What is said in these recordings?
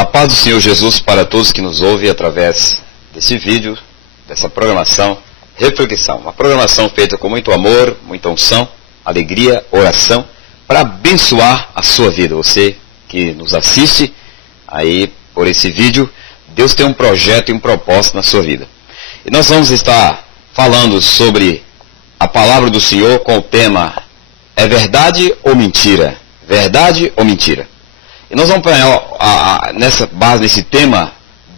A paz do Senhor Jesus para todos que nos ouvem através desse vídeo, dessa programação, reflexão. Uma programação feita com muito amor, muita unção, alegria, oração, para abençoar a sua vida. Você que nos assiste aí por esse vídeo, Deus tem um projeto e um propósito na sua vida. E nós vamos estar falando sobre a palavra do Senhor com o tema: é verdade ou mentira? Verdade ou mentira? E nós vamos pegar nesse tema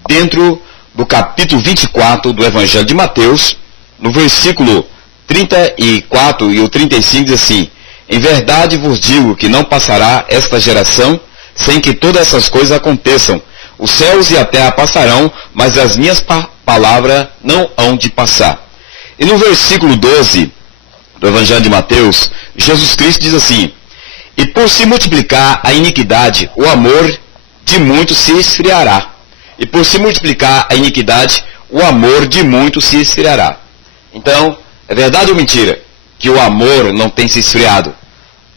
dentro do capítulo 24 do Evangelho de Mateus, no versículo 34 e o 35 diz assim: em verdade vos digo que não passará esta geração sem que todas essas coisas aconteçam. Os céus e a terra passarão, mas as minhas palavras não hão de passar. E no versículo 12 do Evangelho de Mateus, Jesus Cristo diz assim: e por se multiplicar a iniquidade, o amor de muitos se esfriará. E por se multiplicar a iniquidade, o amor de muitos se esfriará. Então, é verdade ou mentira que o amor não tem se esfriado?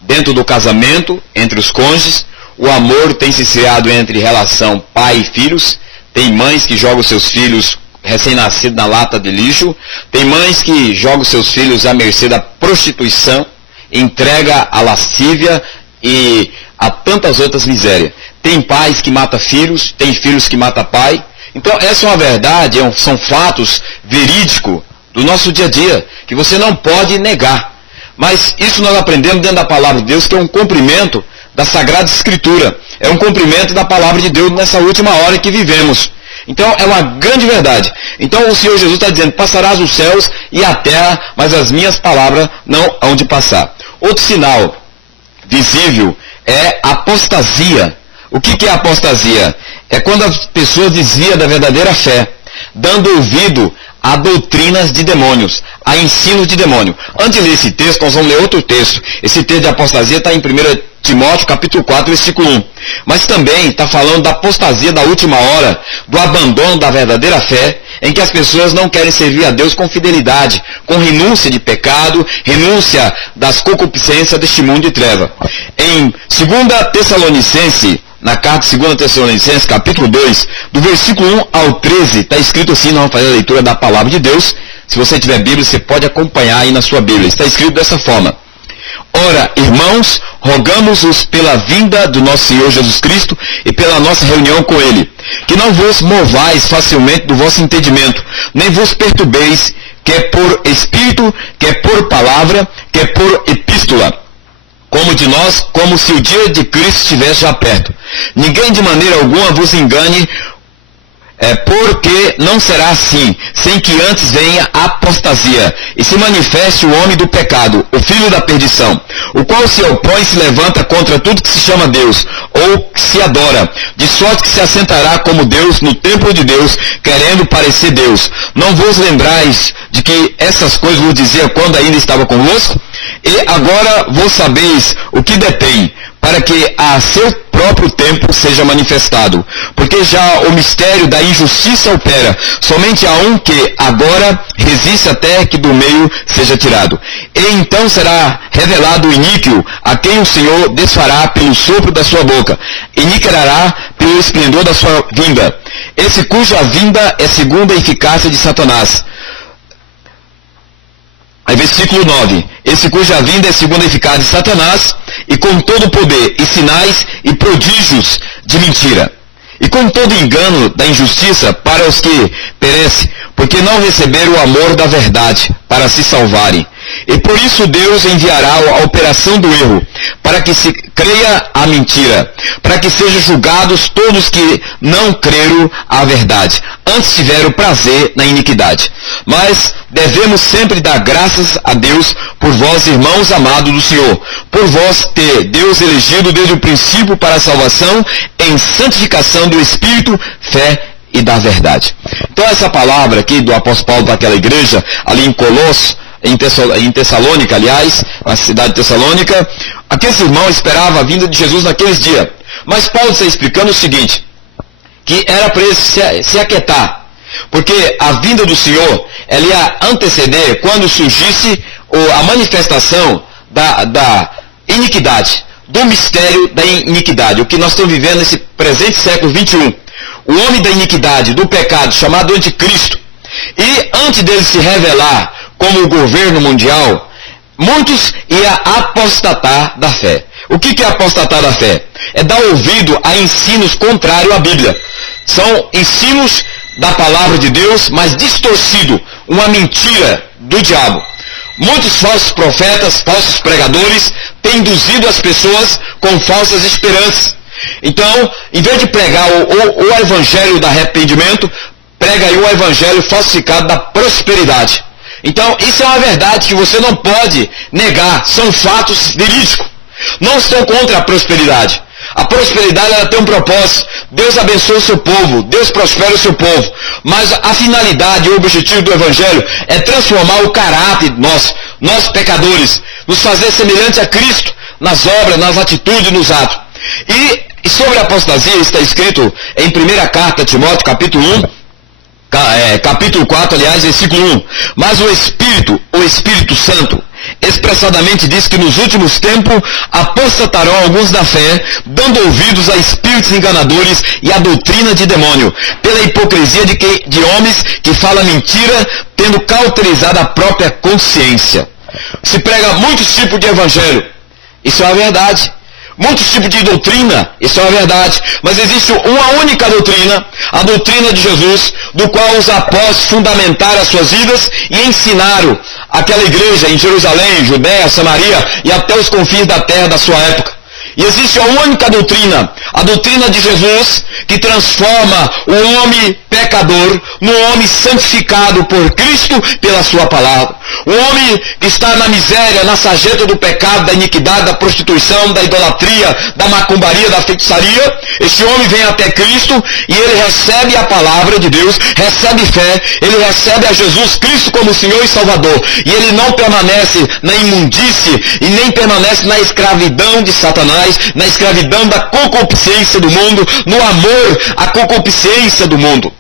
Dentro do casamento, entre os cônjuges, o amor tem se esfriado entre relação pai e filhos. Tem mães que jogam seus filhos recém-nascidos na lata de lixo. Tem mães que jogam seus filhos à mercê da prostituição, entrega a lascívia e a tantas outras misérias. Tem pais que matam filhos, tem filhos que matam pai. Então essa é uma verdade, são fatos verídicos do nosso dia a dia, que você não pode negar. Mas isso nós aprendemos dentro da palavra de Deus, que é um cumprimento da Sagrada Escritura. É um cumprimento da palavra de Deus nessa última hora que vivemos. Então é uma grande verdade. Então o Senhor Jesus está dizendo: passarás os céus e a terra, mas as minhas palavras não hão de passar. Outro sinal visível é a apostasia. O que é apostasia? É quando as pessoas desviam da verdadeira fé, dando ouvido a doutrinas de demônios, a ensinos de demônio. Antes de ler esse texto, nós vamos ler outro texto. Esse texto de apostasia está em 1 Timóteo, capítulo 4, versículo 1. Mas também está falando da apostasia da última hora, do abandono da verdadeira fé, em que as pessoas não querem servir a Deus com fidelidade, com renúncia de pecado, renúncia das concupiscências deste mundo de treva. Em 2 Tessalonicenses, na carta de 2 Tessalonicenses, capítulo 2, do versículo 1 ao 13, está escrito assim, nós vamos fazer a leitura da palavra de Deus. Se você tiver Bíblia, você pode acompanhar aí na sua Bíblia. Está escrito dessa forma: ora, irmãos, rogamos-vos pela vinda do nosso Senhor Jesus Cristo e pela nossa reunião com Ele, que não vos movais facilmente do vosso entendimento, nem vos perturbeis, quer por espírito, quer por palavra, quer por epístola, como se o dia de Cristo estivesse já perto. Ninguém de maneira alguma vos engane, porque não será assim, sem que antes venha a apostasia, e se manifeste o homem do pecado, o filho da perdição, o qual se opõe e se levanta contra tudo que se chama Deus, ou que se adora, de sorte que se assentará como Deus no templo de Deus, querendo parecer Deus. Não vos lembrais de que essas coisas vos dizia quando ainda estava convosco? E agora vos sabeis o que detém, para que a seu próprio tempo seja manifestado. Porque já o mistério da injustiça opera, somente há um que agora resiste até que do meio seja tirado. E então será revelado o iníquo, a quem o Senhor desfará pelo sopro da sua boca, iniquirará pelo esplendor da sua vinda. Esse cuja vinda é segundo a eficácia de Satanás. Aí versículo 9, esse cuja vinda é segundo a eficácia de Satanás, e com todo o poder, e sinais, e prodígios de mentira, e com todo engano da injustiça para os que perecem, porque não receberam o amor da verdade, para se salvarem. E por isso Deus enviará a operação do erro, para que se creia a mentira, para que sejam julgados todos que não creram a verdade, antes tiveram prazer na iniquidade. Mas devemos sempre dar graças a Deus por vós, irmãos amados do Senhor, por vós ter Deus elegido desde o princípio para a salvação, em santificação do Espírito, fé e da verdade. Então essa palavra aqui do apóstolo Paulo para aquela igreja, ali em Colossos, em Tessalônica, aliás, na cidade de Tessalônica, aqueles irmãos esperavam a vinda de Jesus naqueles dias. Mas Paulo está explicando o seguinte, que era para eles se aquietar, porque a vinda do Senhor, ela ia anteceder quando surgisse a manifestação da iniquidade, do mistério da iniquidade, o que nós estamos vivendo nesse presente século 21. O homem da iniquidade, do pecado, chamado anticristo. E antes dele se revelar como o governo mundial, muitos iam apostatar da fé. O que é apostatar da fé? É dar ouvido a ensinos contrários à Bíblia. São ensinos da palavra de Deus, mas distorcido, uma mentira do diabo. Muitos falsos profetas, falsos pregadores, têm induzido as pessoas com falsas esperanças. Então, em vez de pregar o evangelho do arrependimento, prega aí o evangelho falsificado da prosperidade. Então, isso é uma verdade que você não pode negar, são fatos verídicos. Não estou contra a prosperidade. A prosperidade, ela tem um propósito. Deus abençoa o seu povo, Deus prospera o seu povo. Mas a finalidade e o objetivo do evangelho é transformar o caráter nós pecadores, nos fazer semelhante a Cristo, nas obras, nas atitudes, nos atos. E sobre a apostasia está escrito em 1ª carta a Timóteo, capítulo 4, aliás, versículo 1. Mas o Espírito Santo, expressadamente diz que nos últimos tempos apostatarão alguns da fé, dando ouvidos a espíritos enganadores e a doutrina de demônio, pela hipocrisia de homens que falam mentira, tendo cauterizado a própria consciência. Se prega muitos tipos de evangelho, isso é a verdade. Muitos tipos de doutrina, isso é uma verdade, mas existe uma única doutrina, a doutrina de Jesus, do qual os apóstolos fundamentaram as suas vidas e ensinaram aquela igreja em Jerusalém, Judéia, Samaria e até os confins da terra da sua época. E existe uma única doutrina, a doutrina de Jesus, que transforma o homem pecador no homem santificado por Cristo pela sua palavra. O homem que está na miséria, na sarjeta do pecado, da iniquidade, da prostituição, da idolatria, da macumbaria, da feitiçaria, esse homem vem até Cristo e ele recebe a palavra de Deus, recebe fé, ele recebe a Jesus Cristo como Senhor e Salvador. E ele não permanece na imundície e nem permanece na escravidão de Satanás, na escravidão da concupiscência do mundo, no amor à concupiscência do mundo.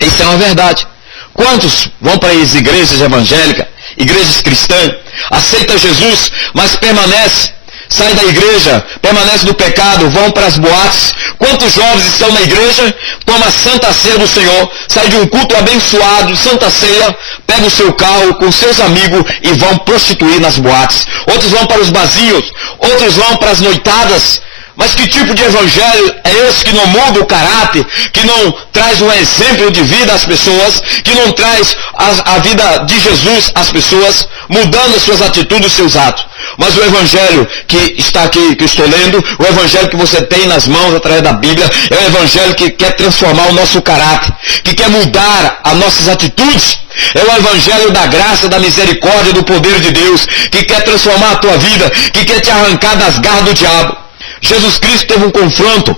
Isso é uma verdade. Quantos vão para as igrejas evangélicas, igrejas cristãs, aceitam Jesus, mas permanecem, saem da igreja, permanecem no pecado, vão para as boates? Quantos jovens estão na igreja, tomam a Santa Ceia do Senhor, saem de um culto abençoado, Santa Ceia, pegam o seu carro com seus amigos e vão prostituir nas boates? Outros vão para os barzinhos, outros vão para as noitadas. Mas que tipo de evangelho é esse que não muda o caráter, que não traz um exemplo de vida às pessoas, que não traz a vida de Jesus às pessoas, mudando as suas atitudes e seus atos? Mas o evangelho que está aqui, que eu estou lendo, o evangelho que você tem nas mãos através da Bíblia, é o evangelho que quer transformar o nosso caráter, que quer mudar as nossas atitudes. É o evangelho da graça, da misericórdia, do poder de Deus, que quer transformar a tua vida, que quer te arrancar das garras do diabo. Jesus Cristo teve um confronto.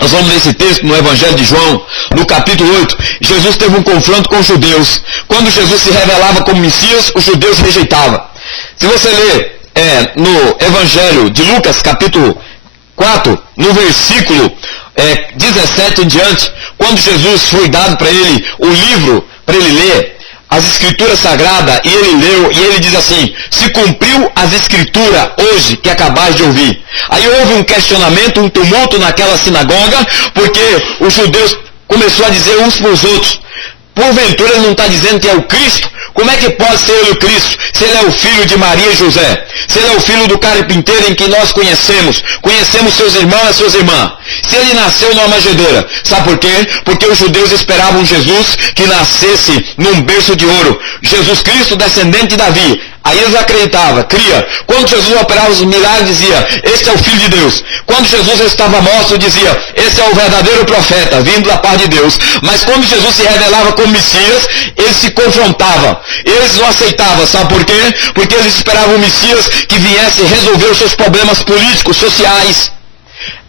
Nós vamos ler esse texto no Evangelho de João, no capítulo 8. Jesus teve um confronto com os judeus. Quando Jesus se revelava como Messias, os judeus rejeitavam. Se você ler no Evangelho de Lucas, capítulo 4, no versículo 17 em diante, quando Jesus foi dado para ele o livro, para ele ler as escrituras sagradas, e ele leu, e ele diz assim: se cumpriu as escrituras hoje que acabais de ouvir. Aí houve um questionamento, um tumulto naquela sinagoga, porque os judeus começaram a dizer uns para os outros: porventura ele não está dizendo que é o Cristo? Como é que pode ser ele o Cristo, se ele é o filho de Maria e José? Se ele é o filho do carpinteiro em que nós conhecemos seus irmãos e suas irmãs? Se ele nasceu numa manjedoura? Sabe por quê? Porque os judeus esperavam Jesus que nascesse num berço de ouro. Jesus Cristo, descendente de Davi. Aí eles acreditavam, cria. Quando Jesus operava os milagres, dizia: este é o Filho de Deus. Quando Jesus estava morto, dizia: esse é o verdadeiro profeta, vindo da parte de Deus. Mas quando Jesus se revelava como Messias, eles se confrontavam. Eles não aceitavam, sabe por quê? Porque eles esperavam o Messias que viesse resolver os seus problemas políticos, sociais.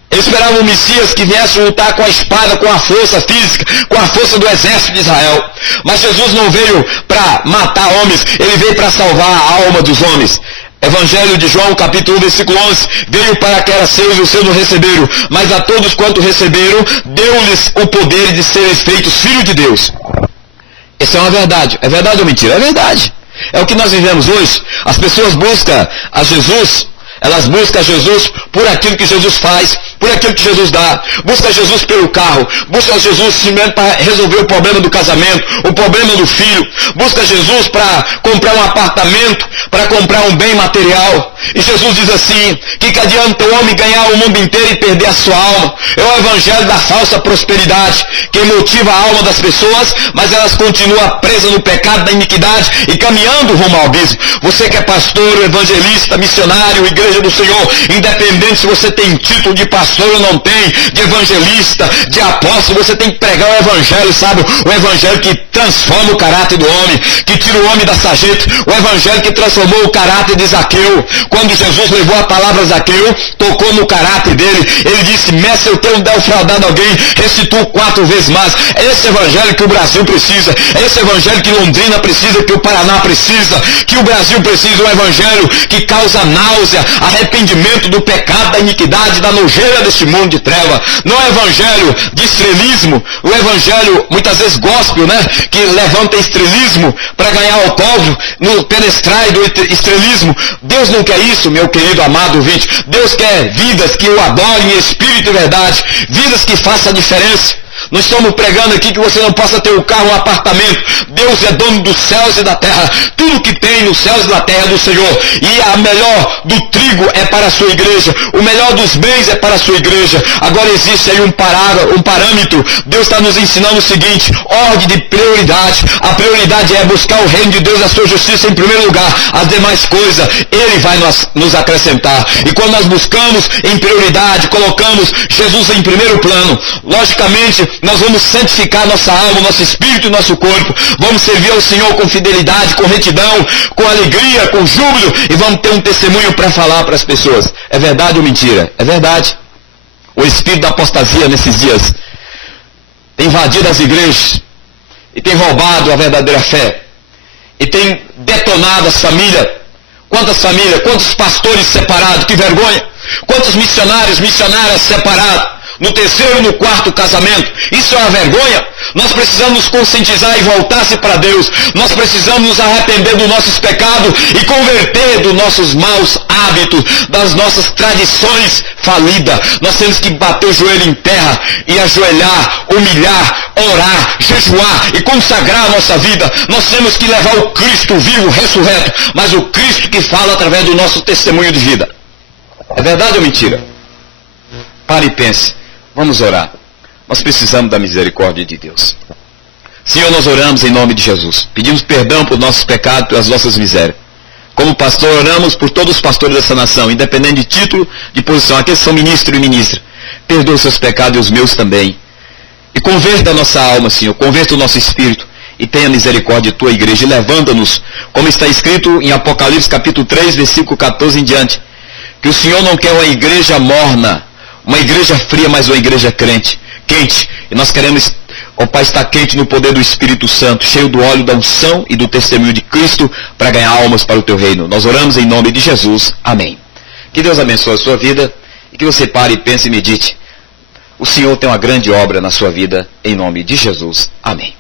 Eles esperavam o Messias que viesse lutar com a espada, com a força física, com a força do exército de Israel. Mas Jesus não veio para matar homens, ele veio para salvar a alma dos homens. Evangelho de João, capítulo 1, versículo 11, veio para que era seus e os seus não receberam, mas a todos quanto receberam, deu-lhes o poder de serem feitos filhos de Deus. Essa é uma verdade. É verdade ou mentira? É verdade. É o que nós vivemos hoje. As pessoas buscam a Jesus Elas buscam Jesus por aquilo que Jesus faz, por aquilo que Jesus dá. Busca Jesus pelo carro. Busca Jesus simplesmente para resolver o problema do casamento, o problema do filho. Busca Jesus para comprar um apartamento, para comprar um bem material. E Jesus diz assim, que adianta o homem ganhar o mundo inteiro e perder a sua alma? É o evangelho da falsa prosperidade, que motiva a alma das pessoas, mas elas continuam presas no pecado, da iniquidade e caminhando rumo ao abismo. Você que é pastor, evangelista, missionário, igreja do Senhor, independente se você tem título de pastor ou não tem, de evangelista, de apóstolo, você tem que pregar o evangelho, sabe? O evangelho que transforma o caráter do homem, que tira o homem da sarjeta, o evangelho que transformou o caráter de Zaqueu. Quando Jesus levou a palavra a Zaqueu, tocou no caráter dele, ele disse, mestre, eu tenho defraudado alguém, restituo 4 vezes mais. É esse evangelho que o Brasil precisa, é esse evangelho que Londrina precisa, que o Paraná precisa, que o Brasil precisa, um evangelho que causa náusea, arrependimento do pecado, da iniquidade, da nojeira deste mundo de treva. Não é evangelho de estrelismo, o evangelho muitas vezes gospel, né, que levanta estrelismo para ganhar o povo no penestrai do estrelismo. Deus não quer isso, meu querido amado ouvinte. Deus quer vidas que o adorem em espírito e verdade, vidas que façam a diferença. Nós estamos pregando aqui que você não possa ter um carro, um apartamento. Deus é dono dos céus e da terra. Tudo que tem nos céus e na terra é do Senhor. E a melhor do trigo é para a sua igreja. O melhor dos bens é para a sua igreja. Agora existe aí um parâmetro. Deus está nos ensinando o seguinte, ordem de prioridade. A prioridade é buscar o reino de Deus e a sua justiça em primeiro lugar. As demais coisas, Ele vai nos acrescentar. E quando nós buscamos em prioridade, colocamos Jesus em primeiro plano, logicamente, nós vamos santificar nossa alma, nosso espírito e nosso corpo. Vamos servir ao Senhor com fidelidade, com retidão, com alegria, com júbilo. E vamos ter um testemunho para falar para as pessoas. É verdade ou mentira? É verdade. O espírito da apostasia nesses dias tem invadido as igrejas e tem roubado a verdadeira fé. E tem detonado as famílias. Quantas famílias, quantos pastores separados, que vergonha. Quantos missionários, missionárias separados. No 3º e no 4º casamento. Isso é uma vergonha. Nós precisamos nos conscientizar e voltar-se para Deus. Nós precisamos nos arrepender dos nossos pecados e converter dos nossos maus hábitos, das nossas tradições falidas. Nós temos que bater o joelho em terra e ajoelhar, humilhar, orar, jejuar e consagrar a nossa vida. Nós temos que levar o Cristo vivo, ressurreto, mas o Cristo que fala através do nosso testemunho de vida. É verdade ou mentira? Pare e pense. Vamos orar. Nós precisamos da misericórdia de Deus. Senhor, nós oramos em nome de Jesus. Pedimos perdão por nossos pecados, pelas nossas misérias. Como pastor, oramos por todos os pastores dessa nação, independente de título, de posição. Aqueles que são ministro e ministra. Perdoa os seus pecados e os meus também. E converta a nossa alma, Senhor. Converta o nosso espírito. E tenha misericórdia de tua igreja. E levanta-nos, como está escrito em Apocalipse capítulo 3, versículo 14 em diante. Que o Senhor não quer uma igreja morna, uma igreja fria, mas uma igreja quente. E nós queremos, ó Pai, estar quente no poder do Espírito Santo, cheio do óleo da unção e do testemunho de Cristo, para ganhar almas para o teu reino. Nós oramos em nome de Jesus. Amém. Que Deus abençoe a sua vida e que você pare e pense e medite. O Senhor tem uma grande obra na sua vida, em nome de Jesus. Amém.